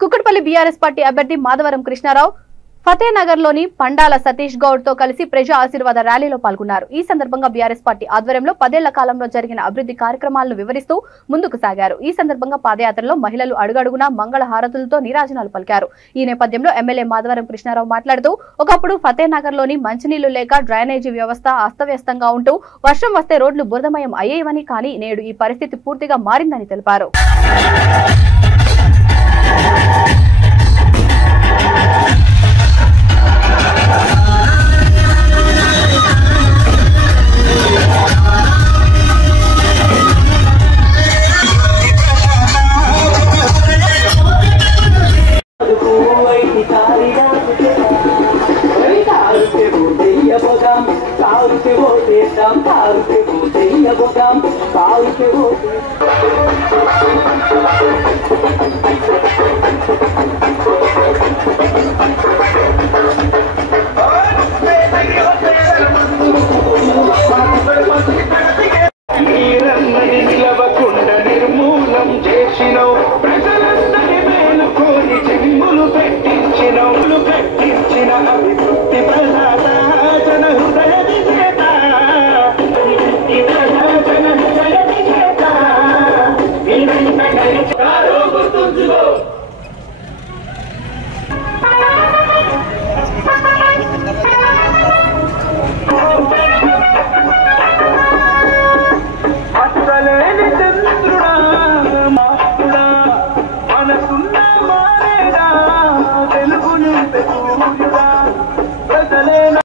Kukatpally BRS party అభ్యర్థి మాధవరం కృష్ణారావు ఫతేనగర్లోని పండాల సతీష్ గౌడ్ తో కలిసి ప్రజా ఆశీర్వాద ర్యాలీలో పాల్గొన్నారు. ఈ సందర్భంగా బీఆర్ఎస్ పార్టీ ఆధ్వర్యంలో 10 ఏళ్ల కాలంలో జరిగిన అభివృద్ధి కార్యక్రమాలను వివరిస్తూ ముందుకు సాగారు. ఈ సందర్భంగా పాదయాత్రలో మహిళలు అడుగడుగునా మంగళ హారతులతో నీరాజనాలు పలికారు. ఈ నేపథ్యంలో ఎమ్మెల్యే మాధవరం కృష్ణారావు మాట్లాడుతూ ఒకప్పుడు ఫతేనగర్లోని మంచినీళ్లు లేక డ్రైనేజీ వ్యవస్థ అస్తవ్యస్తంగా ఉంటూ వర్షం వస్తే రోడ్లు బురదమయం అయ్యేవని, కానీ నేడు ఈ పరిస్థితి పూర్తిగా మారిందని తెలిపారు. Go!